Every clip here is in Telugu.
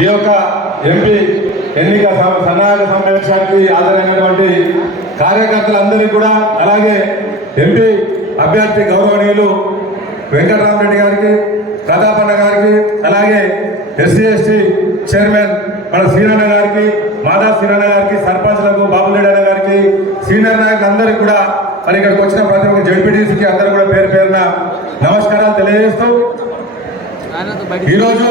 ఈ యొక్క ఎంపీ ఎన్నిక సన్నాహక సమావేశానికి హాజరైనటువంటి కార్యకర్తలందరికీ కూడా, అలాగే ఎంపీ అభ్యర్థి గౌరవనీయులు వెంకటరామరెడ్డి గారికి, ప్రతాపన్న గారికి, అలాగే ఎస్సీ ఎస్టీ చైర్మన్ మన శ్రీరణ గారికి, మాధవ శ్రీరణ గారికి, సర్పంచ్లకు బాబులేడన్న గారికి, సీనియర్ నాయకులందరికీ కూడా మరి ఇక్కడికి వచ్చిన ప్రతి ఒక్క జడ్పీటీసీకి అందరూ కూడా పేరు పేరున నమస్కారాలు తెలియజేస్తూ, ఈరోజు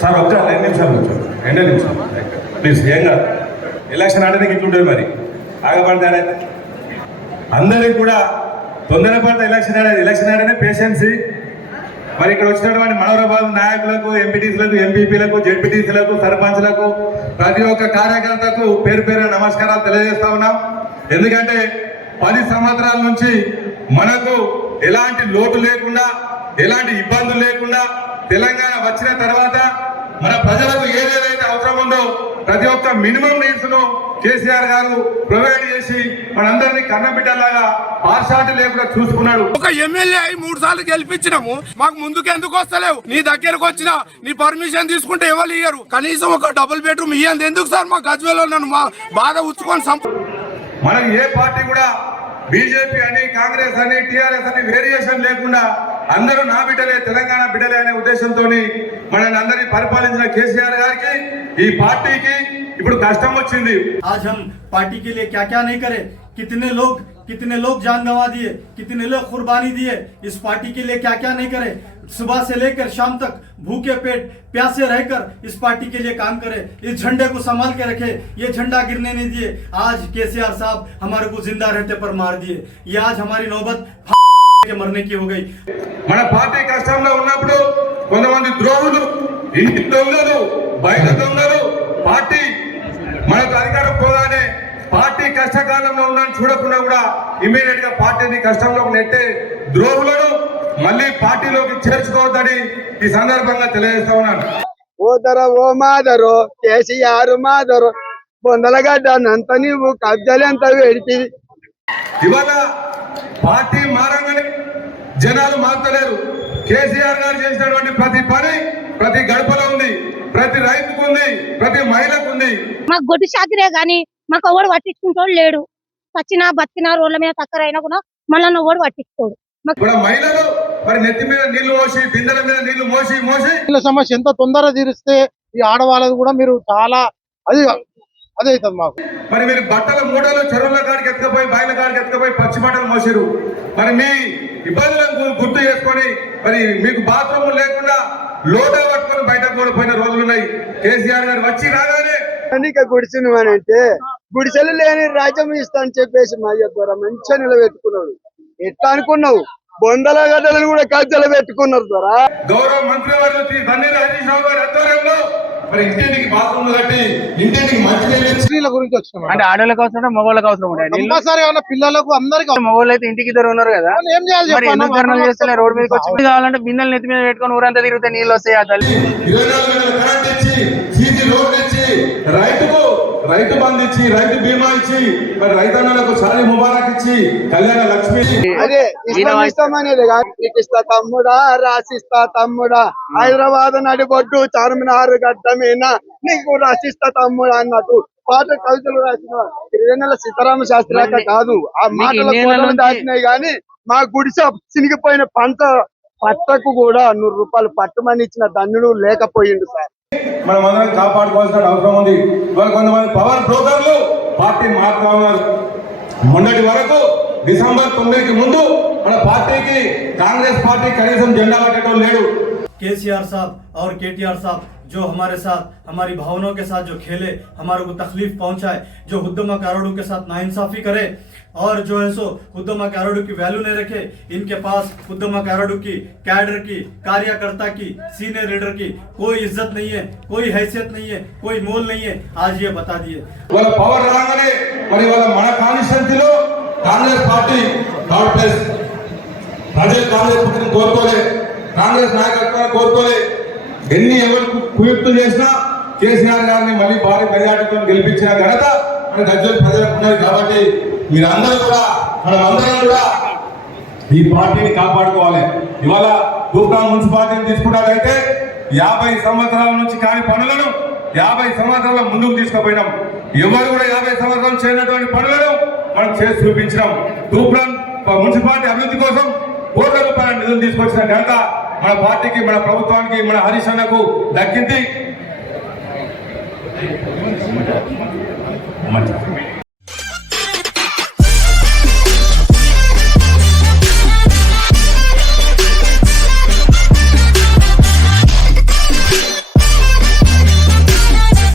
సార్ ఒక 2 నిమిషాలు కూర్చోండి, 2 నిమిషాలు ప్లీజ్. ఏం కాదు, ఎలక్షన్ ఆడడానికి ఇట్లుంటుంది, మరి ఆగపడతాడే. అందరికి కూడా తొందరపడితే ఎలక్షన్ ఆడనే పేషెన్సీ. మరి ఇక్కడ వచ్చినటువంటి మనోరబాద్ నాయకులకు, ఎంపీటీసీలకు, ఎంపీపీలకు, జెడ్పీటీసీలకు, సర్పంచ్లకు, ప్రతి ఒక్క కార్యకర్తకు పేరు పేరు నమస్కారాలు తెలియజేస్తా ఉన్నాం. ఎందుకంటే 10 సంవత్సరాల నుంచి మనకు ఎలాంటి లోటు లేకుండా, ఎలాంటి ఇబ్బందులు లేకుండా తెలంగాణ వచ్చిన తర్వాత మన ప్రజలకు ఏదేదైతే అవసరం ఉందో ప్రతి ఒక్క మినిమం నీడ్స్ ను కేసీఆర్ గారు ప్రొవైడ్ చేసి మనందరినీ కన్నబిడ్డలాగా పార్షాలిటీ లేకుండా చూసుకున్నాడు. ఒక ఎమ్మెల్యే 3 సార్లు గెలిపించినాము, మాకు ముందుకు ఎందుకు వస్తలేవు? నీ దగ్గరకు వచ్చినా నీ పర్మిషన్ తీసుకుంటే ఎవరు ఇయ్యరు. కనీసం ఒక డబుల్ బెడ్రూమ్ ఇయ్యండి ఎందుకు సార్? మా గజ్వేల్లో నన్ను బాగా ఉచ్చుకొని మనకి ఏ పార్టీ కూడా బీజేపీ అని, కాంగ్రెస్ అని, టీఆర్ఎస్ అని వేరియేషన్ లేకుండా అందరూ నా బిడ్డలే, తెలంగాణ బిడ్డలే అనే ఉద్దేశంతో మనల్ని అందరినీ పరిపాలించిన కేసీఆర్ గారికి, ఈ పార్టీకి ఇప్పుడు కష్టం వచ్చింది. आज हम पार्टी के लिए क्या क्या नहीं करे, कितने लोग जान गंवा दिए, कितने लोग कुर्बानी दिए, इस पार्टी के लिए क्या क्या नहीं करे। सुबह से लेकर शाम तक भूखे पेट प्यासे रहकर इस पार्टी के लिए काम करे, इस झंडे को संभाल के रखे, ये झंडा गिरने नहीं दिए। आज केसीआर साहब हमारे को जिंदा रहते पर मार दिए, ये आज हमारी नौबत के मरने की हो गई। మన పార్టీ కష్టంలో ఉన్నప్పుడు కొంతమంది ద్రోహులు, ఇంటి దొంగలు, బయట దొంగలు పార్టీ మనకు అధికారం పోగానే పార్టీ కష్టకాలంలో ఉందని చూడకుండా కూడా ఇమీడియట్ గా పార్టీని కష్టంలోకి నెట్టే ద్రోహులను మళ్ళీ పార్టీలోకి చేర్చుకోవద్దని ఈ సందర్భంగా తెలియజేస్తా ఉన్నాను. ఓ మాదరు కేసీఆర్ మాదరు బొందలగడ్డంత నీవు కబ్జలంత వేడికి. ఇవాళ పార్టీ మారంగానే జనాలు మారతలేరు. కేసీఆర్ గారు చేసినటువంటి ప్రతి పని ప్రతి గడపలో ఉంది, ప్రతి రైతుకు ఉంది, ప్రతి మహిళకు ఉంది. మాకు గొడ్డు షాకిరే గాని మాకు ఎవడు పట్టించుకుంటోడు లేడు. చచ్చినా బతికినా రోడ్ల మీద చక్కరైనా కూడా మళ్ళీ ఎవడు పట్టించుకోడు. మహిళలు మరి నెత్తి మీద నీళ్లు మోసి, బిందెల మీద నీళ్లు మోసి సమస్య ఎంత తొందరగా తీరిస్తే ఈ ఆడవాళ్ళది కూడా మీరు చాలా అదే అవుతుంది మాకు. మరి మీరు బట్టల మూటలు చెరువుల కాడికి ఎత్తుకపోయి, బాయిల కాడికి ఎత్తుకపోయి పచ్చి బట్టలు మోసారు. మరి మీ ఇబ్బందులను గుర్తు చేసుకొని మరి మీకు బాత్రూమ్ లేకుండా లోటా పట్టుకొని బయటకు కూడా పోయిన రోజులున్నాయి. కేసీఆర్ గారు వచ్చి రాగానే గుడిసెను అని అంటే గుడిసెలు లేని రాజ్యం ఇస్తా అని చెప్పేసి మా ద్వారా మంచిగా నిలబెట్టుకున్నాడు. ఎట్లా అనుకున్నావు? బొందల గడ్డలను కూడా కబ్జాలు పెట్టుకున్నారు ద్వారా. గౌరవ మంత్రి వారు బండి హరీష్ రావు గారి ఆధ్వర్యంలో మరి ఇంటింటికి బాత్రూమ్ కట్టి, ఇంటింటికి మంచి స్త్రీల గురించి వచ్చినాం అంటే ఆడవాళ్ళకి అవసరం, మగవాళ్ళకి అవసరం ఉంటాయి. పిల్లలకు అందరికి మగవాళ్ళు అయితే ఇంటికి ఇద్దరు ఉన్నారు కదా, ఏం చేయాలి చేస్తలే? రోడ్ మీదకి వచ్చి కావాలంటే బిందెలు నెత్తి మీద పెట్టుకుని ఊరంతా తిరిగితే నీళ్ళు వస్తాయి. ఆ తల్లి 24 గంటల కరెంట్ ఇచ్చి, సీసీ రోడ్ ఇచ్చి, రైతు బంధు ఇచ్చి, రైతు బీమా ఇచ్చి, మరి రైతన్నలకు సారి ముబారక్ ఇచ్చి, కళ్యాణ లక్ష్మి అదే ఇస్తామనేది నీకు ఇస్తా తమ్ముడా, రాసిస్తా తమ్ముడా, హైదరాబాద్ నడిబొడ్డు చార్మినార్ గడ్డమేనా నీకు రాసిస్తా తమ్ముడా అన్నట్టు పాట కవితలు రాసిన 20 సీతారామ శాస్త్రి కాదు. ఆ మాటలు దాచినాయి గాని మా గుడిసె చినిగిపోయిన పట్టకు కూడా 100 రూపాయలు పట్టుమని ఇచ్చిన దండుడు లేకపోయిండు సార్. మనం అందరం కాపాడుకోవాల్సిన అవసరం ఉంది. ఇవాళ కొంతమంది పవర్ బ్రోకర్లు పార్టీ మారుతా ఉన్నారు. మొన్నటి వరకు డిసెంబర్ 9కి ముందు మన పార్టీకి, కాంగ్రెస్ పార్టీ కనీసం జెండా పట్టడం లేడు. केसीआर साहब और केटीआर साहब जो हमारे साथ, हमारी भावनाओं के साथ जो खेले, हमारे को तकलीफ पहुंचाए, जो हुद्दमा कारोड़ों के साथ नाइंसाफी करे और जो है सो हुद्दमा कारोड़ों की वैल्यू नहीं रखे, इनके पास हुद्दमा कारोड़ों की, कैडर की, कार्यकर्ता की, सीनियर लीडर की कोई इज्जत नहीं है, कोई हैसियत नहीं है, कोई मोल नहीं है, आज ये बता दिए. వాళ్ళ పవర్ రాగానే మరి వాళ్ళ మన కాన్స్టిట్యూన్సీలో కాంగ్రెస్ పార్టీ థర్డ్ ప్లేస్. ప్రజలు కాంగ్రెస్ పార్టీని కోరుకోలే, కాంగ్రెస్ నాయకత్వాన్ని కోరుకోలే. ఎన్ని ఎవరు కుయుక్తులు చేసినా కేసీఆర్ గారిని మళ్ళీ భారీ మెజార్టీతో గెలిపించిన ఘనత మన గజ్వేల్ ప్రజలకు ఉన్నది. కాబట్టి మీరందరూ కూడా, మనమందరం కూడా ఈ పార్టీని కాపాడుకోవాలి. ఇవాళ తూప్రాన్ మున్సిపాలిటీని తీసుకున్నట్లయితే 50 సంవత్సరాల నుంచి కాని పనులను 50 సంవత్సరాల ముందుకు తీసుకుపోయినాం. ఎవరు కూడా 50 సంవత్సరాలు చేయనటువంటి పనులను మనం చేసి చూపించినాం. తూప్రాన్ మున్సిపాలిటీ అభివృద్ధి కోసం కోట్ల రూపాయల నిధులు తీసుకొచ్చిన ఘనత మన పార్టీకి, మన ప్రభుత్వానికి, మన హరీష్ అన్నకు దక్కింది.